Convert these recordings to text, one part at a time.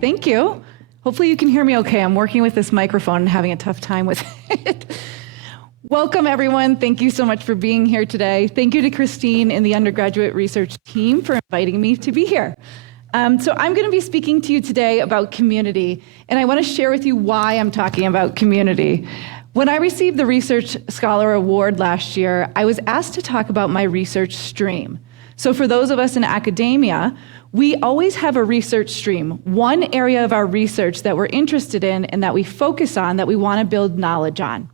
thank you. Hopefully you can hear me okay. I'm working with this microphone and having a tough time with it. Welcome, everyone. Thank you so much for being here today. Thank you to Christine and the undergraduate research team for inviting me to be here. So I'm going to be speaking to you today about community, and I want to share with you why I'm talking about community. When I received the Research Scholar Award last year, I was asked to talk about my research stream. So for those of us in academia, we always have a research stream, one area of our research that we're interested in and that we focus on, that we want to build knowledge on.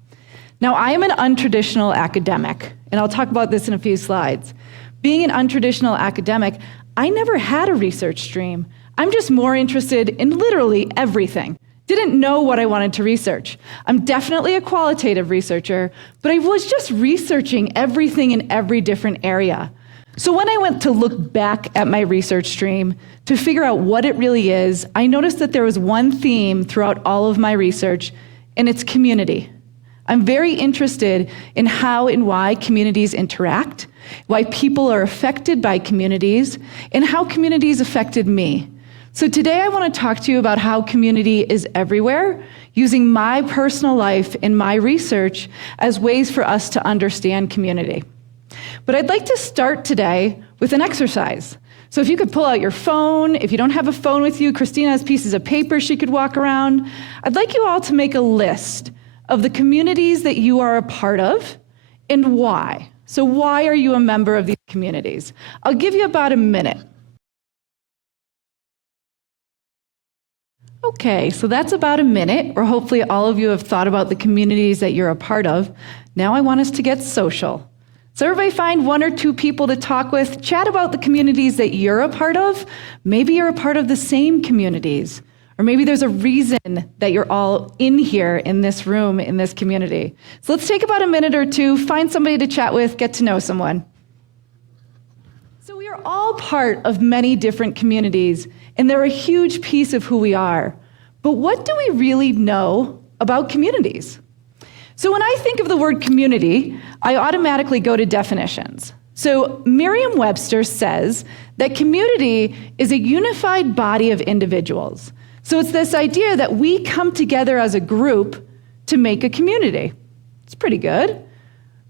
Now, I am an untraditional academic, and I'll talk about this in a few slides. Being an untraditional academic, I never had a research stream. I'm just more interested in literally everything. Didn't know what I wanted to research. I'm definitely a qualitative researcher, but I was just researching everything in every different area. So when I went to look back at my research stream to figure out what it really is, I noticed that there was one theme throughout all of my research, and it's community. I'm very interested in how and why communities interact, why people are affected by communities, and how communities affected me. So today I want to talk to you about how community is everywhere, using my personal life and my research as ways for us to understand community. But I'd like to start today with an exercise. So if you could pull out your phone, if you don't have a phone with you, Christina has pieces of paper she could walk around. I'd like you all to make a list of the communities that you are a part of and why. So why are you a member of these communities? I'll give you about a minute. Okay, so that's about a minute, or hopefully all of you have thought about the communities that you're a part of. Now I want us to get social. So everybody find one or two people to talk with, chat about the communities that you're a part of. Maybe you're a part of the same communities, or maybe there's a reason that you're all in here in this room, in this community. So let's take about a minute or two, find somebody to chat with, get to know someone. So we are all part of many different communities, and they're a huge piece of who we are. But what do we really know about communities? So when I think of the word community, I automatically go to definitions. So Merriam-Webster says that community is a unified body of individuals. So it's this idea that we come together as a group to make a community. It's pretty good.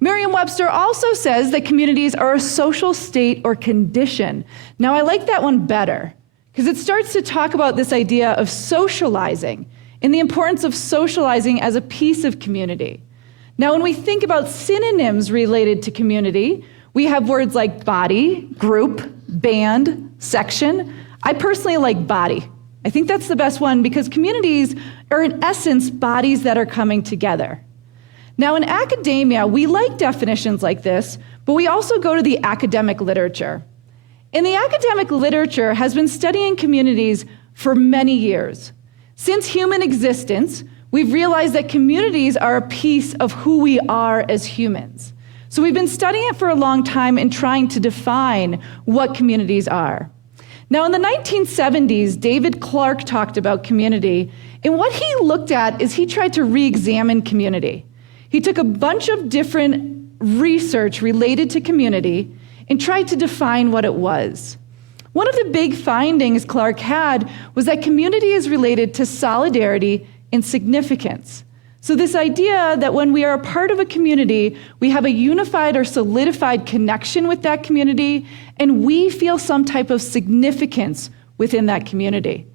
Merriam-Webster also says that communities are a social state or condition. Now I like that one better, because it starts to talk about this idea of socializing and the importance of socializing as a piece of community. Now, when we think about synonyms related to community, we have words like body, group, band, section. I personally like body. I think that's the best one because communities are, in essence, bodies that are coming together. Now, in academia, we like definitions like this, but we also go to the academic literature. And the academic literature has been studying communities for many years. Since human existence, we've realized that communities are a piece of who we are as humans. So we've been studying it for a long time and trying to define what communities are. Now, in the 1970s, David Clark talked about community, and what he looked at is he tried to re-examine community. He took a bunch of different research related to community and tried to define what it was. One of the big findings Clark had was that community is related to solidarity and significance. So this idea that when we are a part of a community, we have a unified or solidified connection with that community, and we feel some type of significance within that community.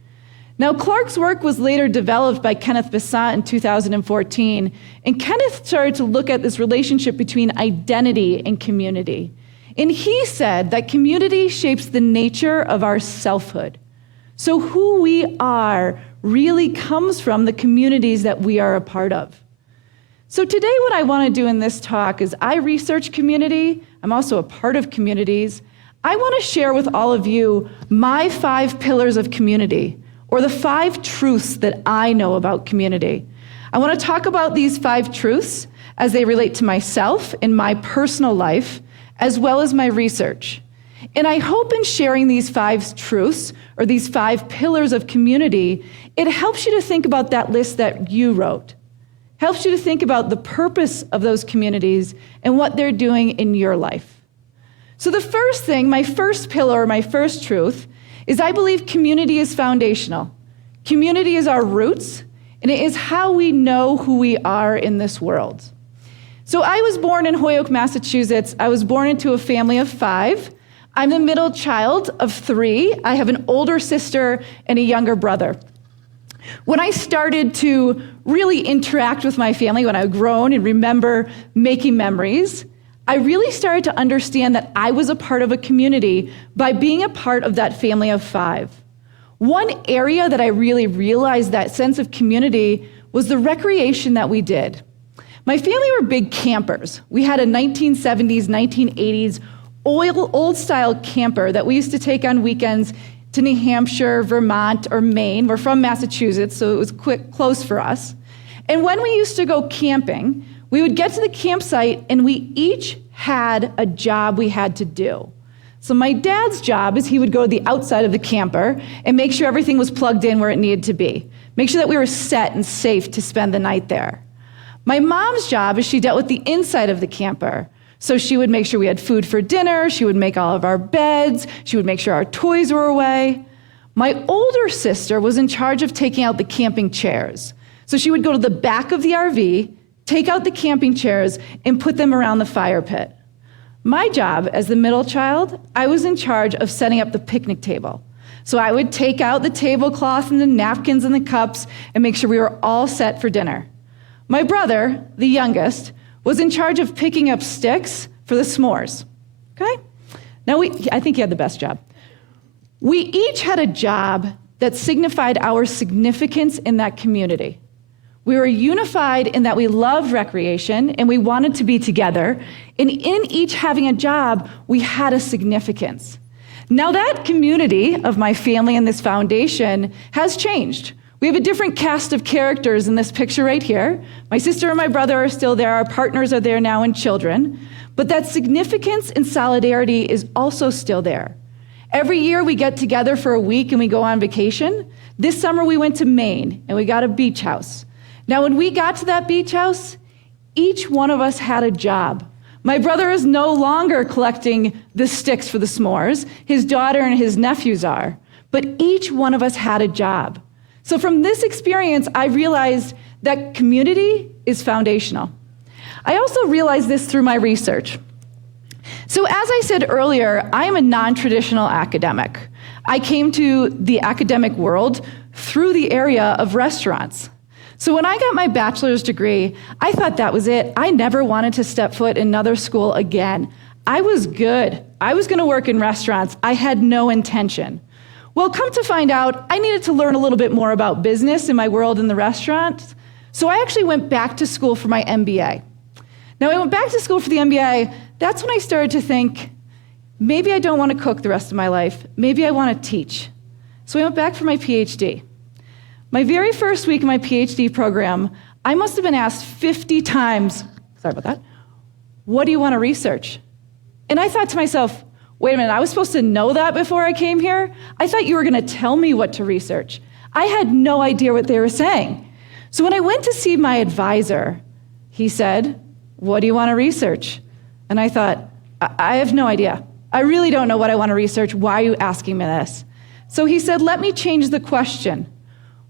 Now, Clark's work was later developed by Kenneth Besant in 2014, and Kenneth started to look at this relationship between identity and community. And he said that community shapes the nature of our selfhood. So who we are really comes from the communities that we are a part of. So today what I want to do in this talk is I research community. I'm also a part of communities. I want to share with all of you my 5 pillars of community, or the 5 truths that I know about community. I want to talk about these 5 truths as they relate to myself in my personal life, as well as my research. And I hope in sharing these 5 truths, or these 5 pillars of community, it helps you to think about that list that you wrote. Helps you to think about the purpose of those communities and what they're doing in your life. So the first thing, my first pillar, my first truth, is I believe community is foundational. Community is our roots, and it is how we know who we are in this world. So I was born in Holyoke, Massachusetts. I was born into a family of 5. I'm the middle child of 3. I have an older sister and a younger brother. When I started to really interact with my family, when I've grown and remember making memories, I really started to understand that I was a part of a community by being a part of that family of 5. One area that I really realized that sense of community was the recreation that we did. My family were big campers. We had a 1970s, 1980s old-style camper that we used to take on weekends to New Hampshire, Vermont, or Maine. We're from Massachusetts, so it was close for us. And when we used to go camping, we would get to the campsite, and we each had a job we had to do. So my dad's job is he would go to the outside of the camper and make sure everything was plugged in where it needed to be. Make sure that we were set and safe to spend the night there. My mom's job is she dealt with the inside of the camper. So she would make sure we had food for dinner, she would make all of our beds, she would make sure our toys were away. My older sister was in charge of taking out the camping chairs. So she would go to the back of the RV, take out the camping chairs, and put them around the fire pit. My job as the middle child, I was in charge of setting up the picnic table. So I would take out the tablecloth and the napkins and the cups and make sure we were all set for dinner. My brother, the youngest, was in charge of picking up sticks for the s'mores. Okay? Now, I think he had the best job. We each had a job that signified our significance in that community. We were unified in that we loved recreation and we wanted to be together. And in each having a job, we had a significance. Now that community of my family and this foundation has changed. We have a different cast of characters in this picture right here. My sister and my brother are still there. Our partners are there now and children. But that significance and solidarity is also still there. Every year we get together for a week and we go on vacation. This summer we went to Maine and we got a beach house. Now, when we got to that beach house, each one of us had a job. My brother is no longer collecting the sticks for the s'mores. His daughter and his nephews are. But each one of us had a job. So from this experience, I realized that community is foundational. I also realized this through my research. So as I said earlier, I am a non-traditional academic. I came to the academic world through the area of restaurants. So when I got my bachelor's degree, I thought that was it. I never wanted to step foot in another school again. I was good. I was going to work in restaurants. I had no intention. Well, come to find out, I needed to learn a little bit more about business in my world in the restaurant. So I actually went back to school for my MBA. Now, I went back to school for the MBA. That's when I started to think, maybe I don't want to cook the rest of my life. Maybe I want to teach. So I went back for my PhD. My very first week in my PhD program, I must have been asked 50 times, sorry about that, what do you want to research? And I thought to myself, wait a minute, I was supposed to know that before I came here? I thought you were going to tell me what to research. I had no idea what they were saying. So when I went to see my advisor, he said, what do you want to research? And I thought, I have no idea. I really don't know what I want to research. Why are you asking me this? So he said, let me change the question.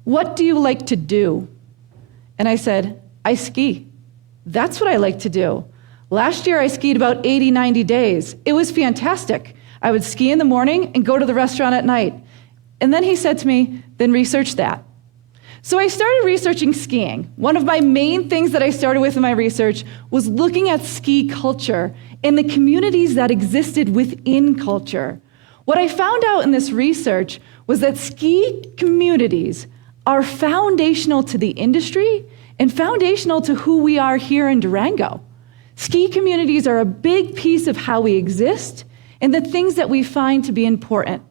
What do you like to do? And I said, I ski. That's what I like to do. Last year, I skied about 80, 90 days. It was fantastic. I would ski in the morning and go to the restaurant at night. And then he said to me, then research that. So I started researching skiing. One of my main things that I started with in my research was looking at ski culture and the communities that existed within culture. What I found out in this research was that ski communities are foundational to the industry and foundational to who we are here in Durango. Ski communities are a big piece of how we exist and the things that we find to be important.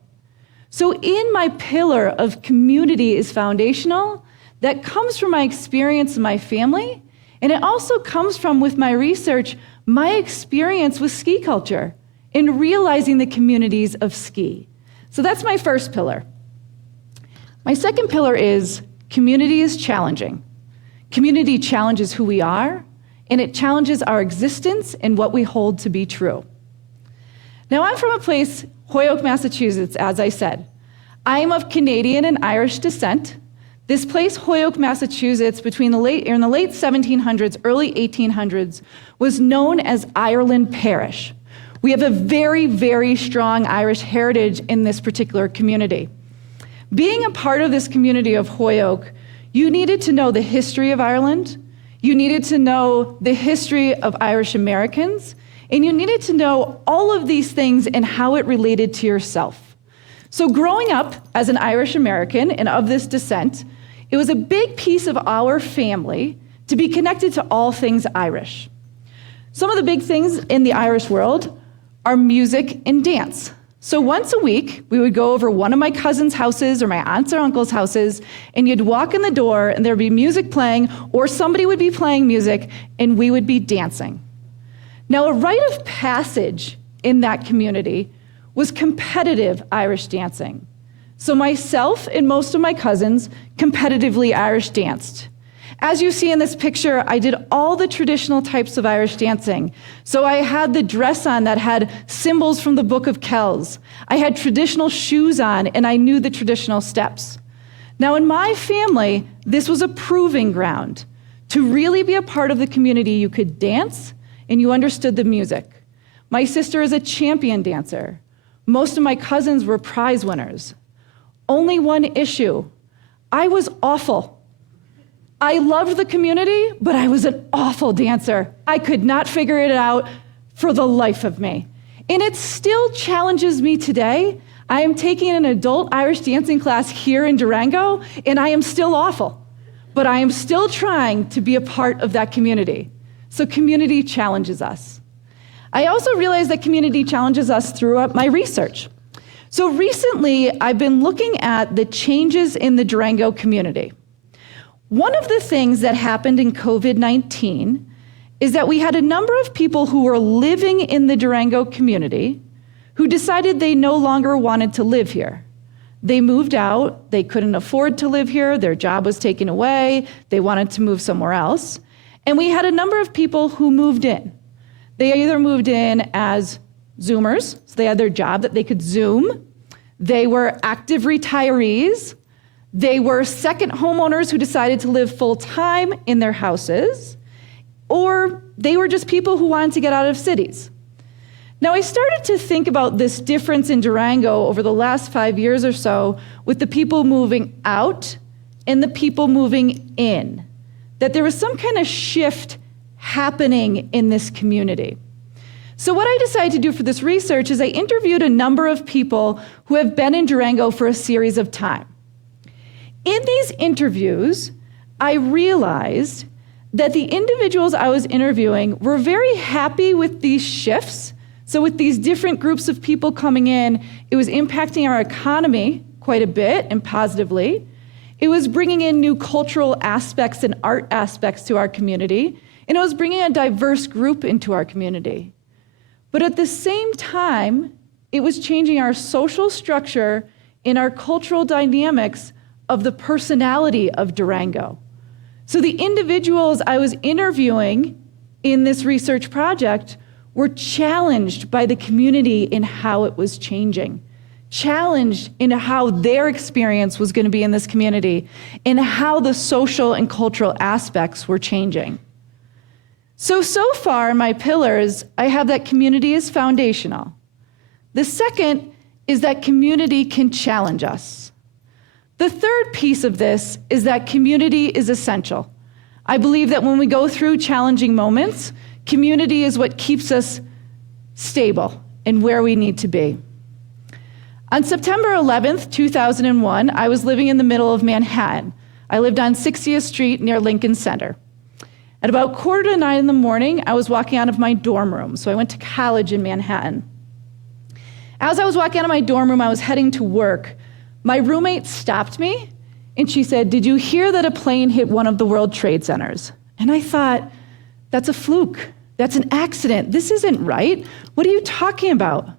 So in my pillar of community is foundational, that comes from my experience in my family, and it also comes from, with my research, my experience with ski culture and realizing the communities of ski. So that's my first pillar. My second pillar is community is challenging. Community challenges who we are, and it challenges our existence and what we hold to be true. Now, I'm from a place, Holyoke, Massachusetts, as I said. I am of Canadian and Irish descent. This place, Holyoke, Massachusetts, in the late 1700s, early 1800s, was known as Ireland Parish. We have a very, very strong Irish heritage in this particular community. Being a part of this community of Holyoke, you needed to know the history of Ireland, you needed to know the history of Irish Americans, and you needed to know all of these things and how it related to yourself. So growing up as an Irish American and of this descent, it was a big piece of our family to be connected to all things Irish. Some of the big things in the Irish world are music and dance. So once a week, we would go over one of my cousin's houses or my aunt's or uncle's houses, and you'd walk in the door and there'd be music playing, or somebody would be playing music, and we would be dancing. Now, a rite of passage in that community was competitive Irish dancing. So myself and most of my cousins competitively Irish danced. As you see in this picture, I did all the traditional types of Irish dancing. So I had the dress on that had symbols from the Book of Kells. I had traditional shoes on, and I knew the traditional steps. Now, in my family, this was a proving ground. To really be a part of the community, you could dance, and you understood the music. My sister is a champion dancer. Most of my cousins were prize winners. Only one issue: I was awful. I loved the community, but I was an awful dancer. I could not figure it out for the life of me. And it still challenges me today. I am taking an adult Irish dancing class here in Durango, and I am still awful. But I am still trying to be a part of that community. So community challenges us. I also realized that community challenges us throughout my research. So recently, I've been looking at the changes in the Durango community. One of the things that happened in COVID-19 is that we had a number of people who were living in the Durango community who decided they no longer wanted to live here. They moved out, they couldn't afford to live here, their job was taken away, they wanted to move somewhere else. And we had a number of people who moved in. They either moved in as Zoomers, so they had their job that they could Zoom. They were active retirees. They were second homeowners who decided to live full-time in their houses. Or they were just people who wanted to get out of cities. Now, I started to think about this difference in Durango over the last 5 years or so with the people moving out and the people moving in, that there was some kind of shift happening in this community. So what I decided to do for this research is I interviewed a number of people who have been in Durango for a series of time. In these interviews, I realized that the individuals I was interviewing were very happy with these shifts. So with these different groups of people coming in, it was impacting our economy quite a bit and positively. It was bringing in new cultural aspects and art aspects to our community, and it was bringing a diverse group into our community. But at the same time, it was changing our social structure and our cultural dynamics of the personality of Durango. So the individuals I was interviewing in this research project were challenged by the community in how it was changing, challenged in how their experience was going to be in this community, and how the social and cultural aspects were changing. So far in my pillars, I have that community is foundational. The second is that community can challenge us. The third piece of this is that community is essential. I believe that when we go through challenging moments, community is what keeps us stable and where we need to be. On September 11th, 2001, I was living in the middle of Manhattan. I lived on 60th Street near Lincoln Center. At about 8:45 in the morning, I was walking out of my dorm room. So I went to college in Manhattan. As I was walking out of my dorm room, I was heading to work. My roommate stopped me, and she said, "Did you hear that a plane hit one of the World Trade Centers?" And I thought, that's a fluke. That's an accident. This isn't right. What are you talking about?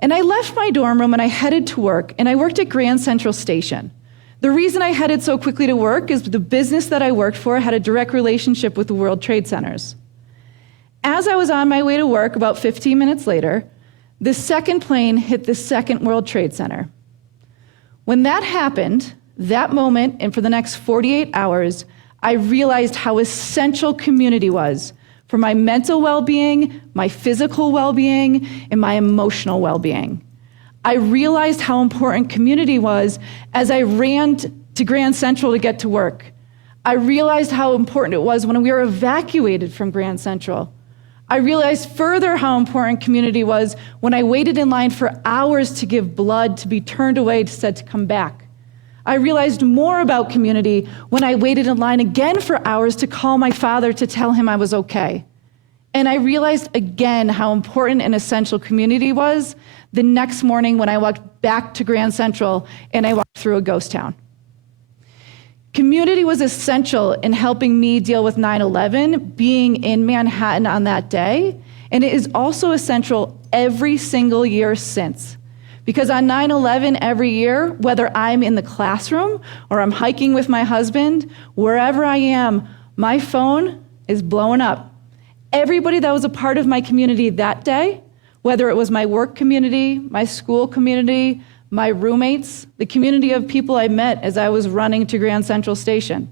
And I left my dorm room and I headed to work, and I worked at Grand Central Station. The reason I headed so quickly to work is the business that I worked for had a direct relationship with the World Trade Centers. As I was on my way to work, about 15 minutes later, the second plane hit the second World Trade Center. When that happened, that moment, and for the next 48 hours, I realized how essential community was for my mental well-being, my physical well-being, and my emotional well-being. I realized how important community was as I ran to Grand Central to get to work. I realized how important it was when we were evacuated from Grand Central. I realized further how important community was when I waited in line for hours to give blood, to be turned away, said to come back. I realized more about community when I waited in line again for hours to call my father to tell him I was okay. And I realized again how important and essential community was the next morning when I walked back to Grand Central and I walked through a ghost town. Community was essential in helping me deal with 9/11, being in Manhattan on that day, and it is also essential every single year since. Because on 9/11 every year, whether I'm in the classroom or I'm hiking with my husband, wherever I am, my phone is blowing up. Everybody that was a part of my community that day, whether it was my work community, my school community, my roommates, the community of people I met as I was running to Grand Central Station.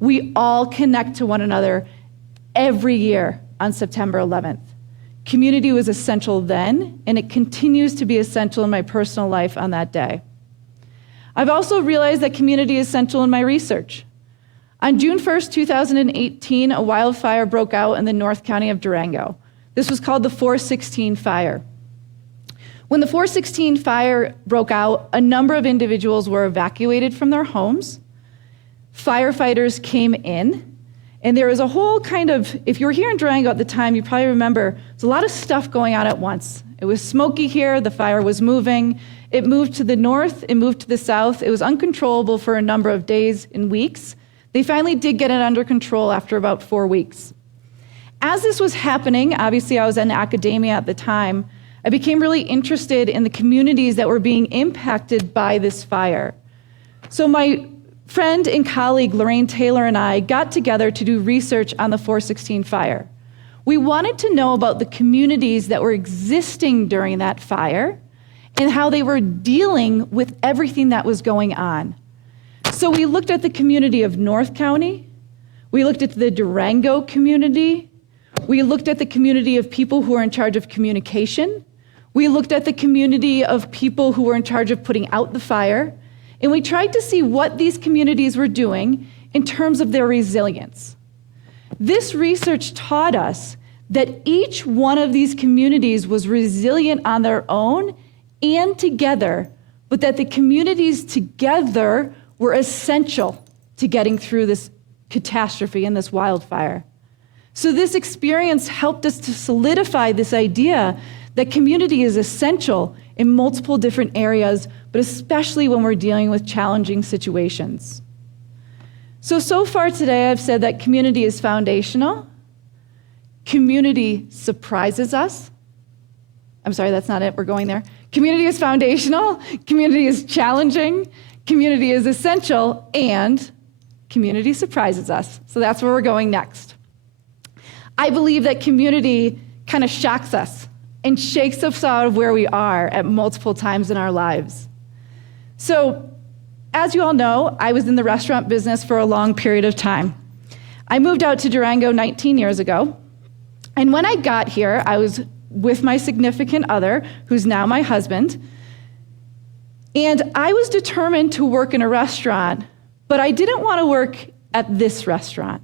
We all connect to one another every year on September 11th. Community was essential then, and it continues to be essential in my personal life on that day. I've also realized that community is essential in my research. On June 1st, 2018, a wildfire broke out in the North County of Durango. This was called the 416 fire. When the 416 fire broke out, a number of individuals were evacuated from their homes. Firefighters came in, and there was a whole kind of, if you were here in Durango at the time, you probably remember, there's a lot of stuff going on at once. It was smoky here, the fire was moving. It moved to the north, it moved to the south. It was uncontrollable for a number of days and weeks. They finally did get it under control after about 4 weeks. As this was happening, obviously I was in academia at the time, I became really interested in the communities that were being impacted by this fire. So my friend and colleague, Lorraine Taylor, and I got together to do research on the 416 fire. We wanted to know about the communities that were existing during that fire and how they were dealing with everything that was going on. So we looked at the community of North County, we looked at the Durango community, we looked at the community of people who are in charge of communication, we looked at the community of people who were in charge of putting out the fire, and we tried to see what these communities were doing in terms of their resilience. This research taught us that each one of these communities was resilient on their own and together, but that the communities together were essential to getting through this catastrophe and this wildfire. So this experience helped us to solidify this idea that community is essential in multiple different areas, but especially when we're dealing with challenging situations. So far today, I've said that community is foundational. Community surprises us. I'm sorry, that's not it, we're going there. Community is foundational, community is challenging, community is essential, and community surprises us. So that's where we're going next. I believe that community kind of shocks us and shakes us out of where we are at multiple times in our lives. So, as you all know, I was in the restaurant business for a long period of time. I moved out to Durango 19 years ago, and when I got here, I was with my significant other, who's now my husband, and I was determined to work in a restaurant, but I didn't want to work at this restaurant.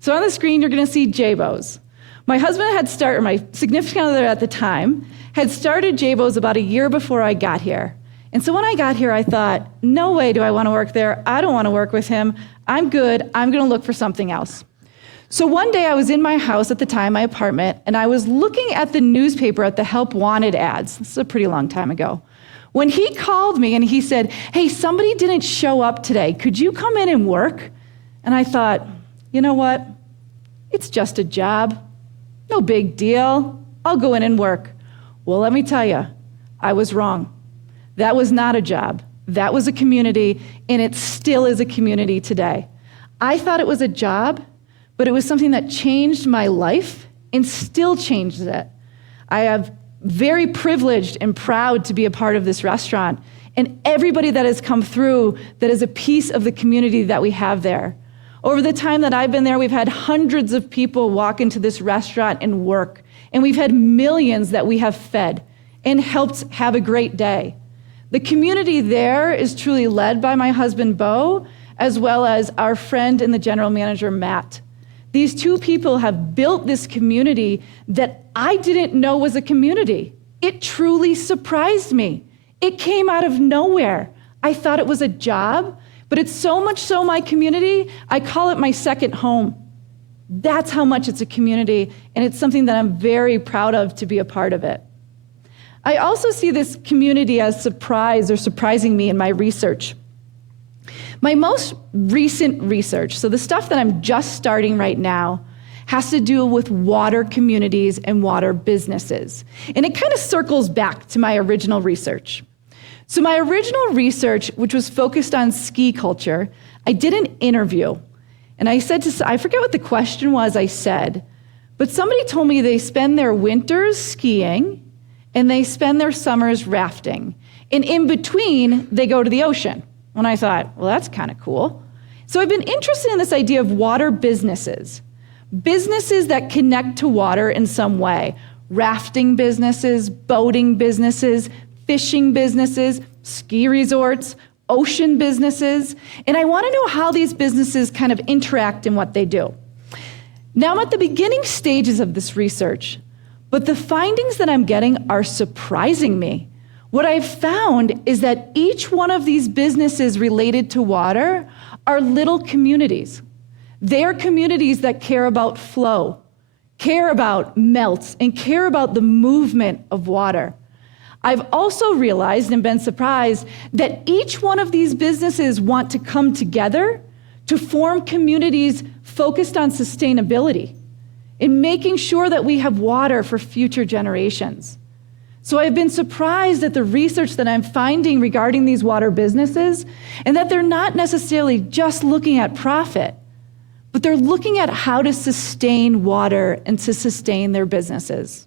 So on the screen, you're gonna see J-Bo's. My significant other at the time, had started J-Bo's about a year before I got here. And so when I got here, I thought, no way do I want to work there. I don't want to work with him. I'm good. I'm going to look for something else. So one day I was in my house at the time, my apartment, and I was looking at the newspaper at the help wanted ads. This is a pretty long time ago. When he called me and he said, hey, somebody didn't show up today. Could you come in and work? And I thought, you know what? It's just a job. No big deal. I'll go in and work. Well, let me tell you, I was wrong. That was not a job. That was a community, and it still is a community today. I thought it was a job, but it was something that changed my life and still changed it. I am very privileged and proud to be a part of this restaurant and everybody that has come through that is a piece of the community that we have there. Over the time that I've been there, we've had hundreds of people walk into this restaurant and work, and we've had millions that we have fed and helped have a great day. The community there is truly led by my husband, Bo, as well as our friend and the general manager, Matt. These two people have built this community that I didn't know was a community. It truly surprised me. It came out of nowhere. I thought it was a job, but it's so much so my community, I call it my second home. That's how much it's a community, and it's something that I'm very proud of to be a part of it. I also see this community as surprising me in my research. My most recent research, so the stuff that I'm just starting right now, has to do with water communities and water businesses. And it kind of circles back to my original research. So my original research, which was focused on ski culture, I did an interview. And I forget what the question was I said, but somebody told me they spend their winters skiing and they spend their summers rafting. And in between, they go to the ocean. And I thought, well, that's kind of cool. So I've been interested in this idea of water businesses. Businesses that connect to water in some way. Rafting businesses, boating businesses, fishing businesses, ski resorts, ocean businesses. And I want to know how these businesses kind of interact in what they do. Now I'm at the beginning stages of this research, but the findings that I'm getting are surprising me. What I've found is that each one of these businesses related to water are little communities. They are communities that care about flow, care about melts, and care about the movement of water. I've also realized and been surprised that each one of these businesses want to come together to form communities focused on sustainability, in making sure that we have water for future generations. So I've been surprised at the research that I'm finding regarding these water businesses, and that they're not necessarily just looking at profit, but they're looking at how to sustain water and to sustain their businesses.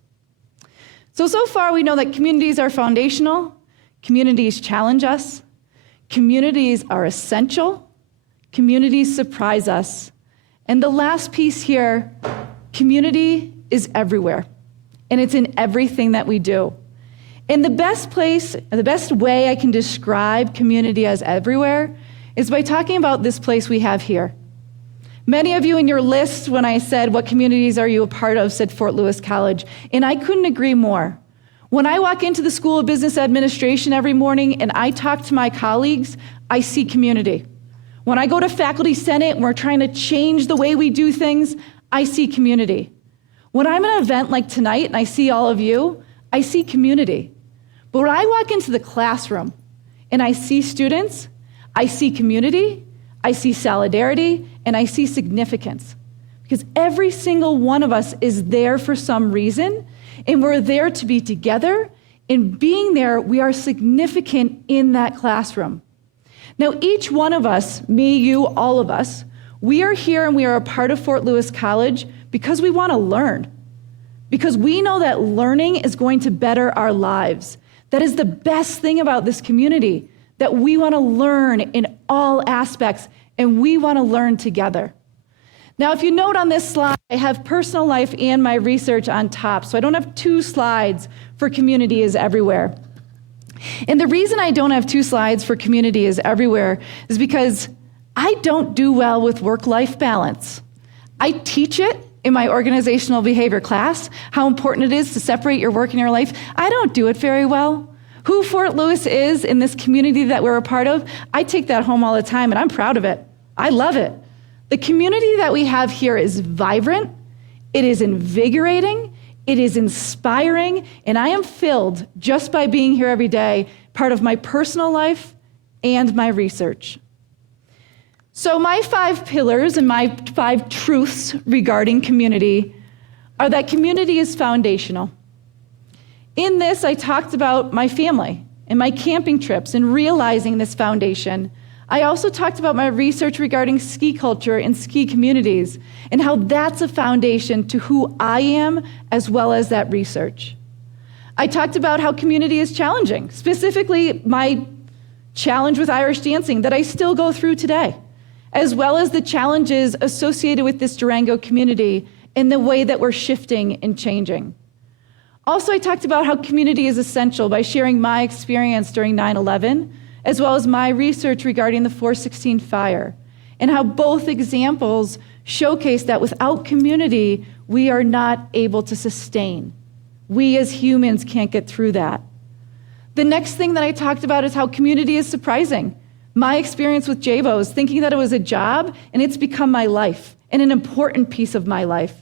So far we know that communities are foundational, communities challenge us, communities are essential, communities surprise us, and the last piece here, community is everywhere, and it's in everything that we do. And the best way I can describe community as everywhere is by talking about this place we have here. Many of you in your list, when I said, what communities are you a part of, said Fort Lewis College, and I couldn't agree more. When I walk into the School of Business Administration every morning and I talk to my colleagues, I see community. When I go to Faculty Senate and we're trying to change the way we do things, I see community. When I'm at an event like tonight and I see all of you, I see community. But when I walk into the classroom and I see students, I see community, I see solidarity, and I see significance. Because every single one of us is there for some reason, and we're there to be together. And being there, we are significant in that classroom. Now, each one of us, me, you, all of us, we are here and we are a part of Fort Lewis College because we want to learn. Because we know that learning is going to better our lives. That is the best thing about this community, that we want to learn in all aspects, and we want to learn together. Now, if you note on this slide, I have personal life and my research on top, so I don't have two slides for community is everywhere. And the reason I don't have two slides for community is everywhere is because I don't do well with work-life balance. I teach it in my organizational behavior class, how important it is to separate your work and your life. I don't do it very well. Who Fort Lewis is in this community that we're a part of, I take that home all the time, and I'm proud of it. I love it. The community that we have here is vibrant, it is invigorating, it is inspiring, and I am filled just by being here every day, part of my personal life and my research. So my 5 pillars and my 5 truths regarding community are that community is foundational. In this, I talked about my family and my camping trips and realizing this foundation. I also talked about my research regarding ski culture and ski communities and how that's a foundation to who I am as well as that research. I talked about how community is challenging, specifically my challenge with Irish dancing that I still go through today, as well as the challenges associated with this Durango community in the way that we're shifting and changing. Also, I talked about how community is essential by sharing my experience during 9/11, as well as my research regarding the 416 fire, and how both examples showcase that without community, we are not able to sustain. We as humans can't get through that. The next thing that I talked about is how community is surprising. My experience with JAVOs, thinking that it was a job, and it's become my life and an important piece of my life,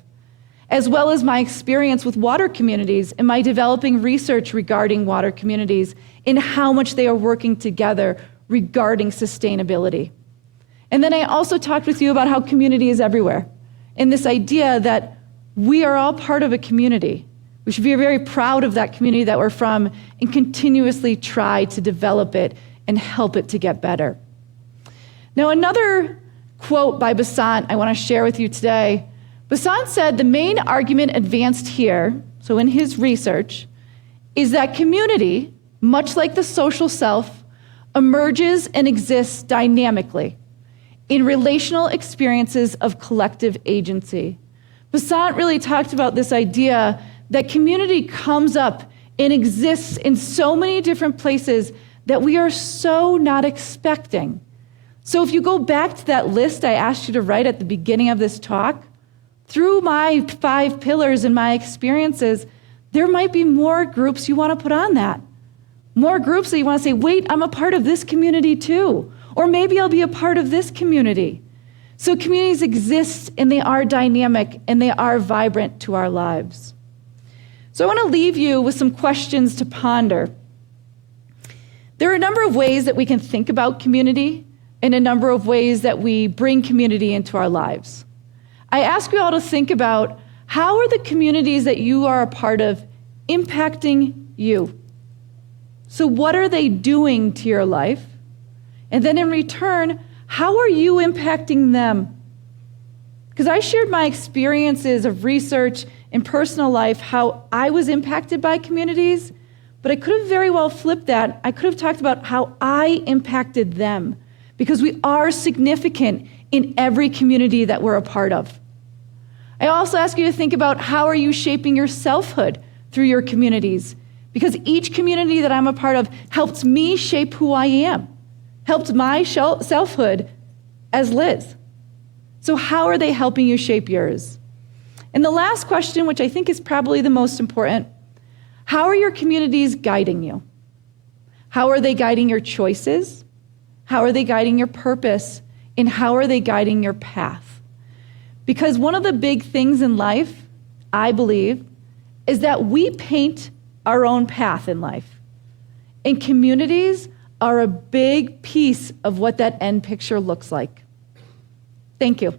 as well as my experience with water communities and my developing research regarding water communities and how much they are working together regarding sustainability. And then I also talked with you about how community is everywhere, and this idea that we are all part of a community. We should be very proud of that community that we're from and continuously try to develop it and help it to get better. Now, another quote by Besant I want to share with you today. Besant said the main argument advanced here, so in his research, is that community, much like the social self, emerges and exists dynamically in relational experiences of collective agency. Besant really talked about this idea that community comes up and exists in so many different places that we are so not expecting. So if you go back to that list I asked you to write at the beginning of this talk, through my 5 pillars and my experiences, there might be more groups you want to put on that. More groups that you want to say, wait, I'm a part of this community too. Or maybe I'll be a part of this community. So communities exist and they are dynamic and they are vibrant to our lives. So I want to leave you with some questions to ponder. There are a number of ways that we can think about community and a number of ways that we bring community into our lives. I ask you all to think about how are the communities that you are a part of impacting you? So what are they doing to your life? And then in return, how are you impacting them? Because I shared my experiences of research in personal life, how I was impacted by communities, but I could have very well flipped that. I could have talked about how I impacted them, because we are significant in every community that we're a part of. I also ask you to think about how are you shaping your selfhood through your communities, because each community that I'm a part of helps me shape who I am, helped my selfhood as Liz. So how are they helping you shape yours? And the last question, which I think is probably the most important, how are your communities guiding you? How are they guiding your choices? How are they guiding your purpose? And how are they guiding your path? Because one of the big things in life, I believe, is that we paint our own path in life. And communities are a big piece of what that end picture looks like. Thank you.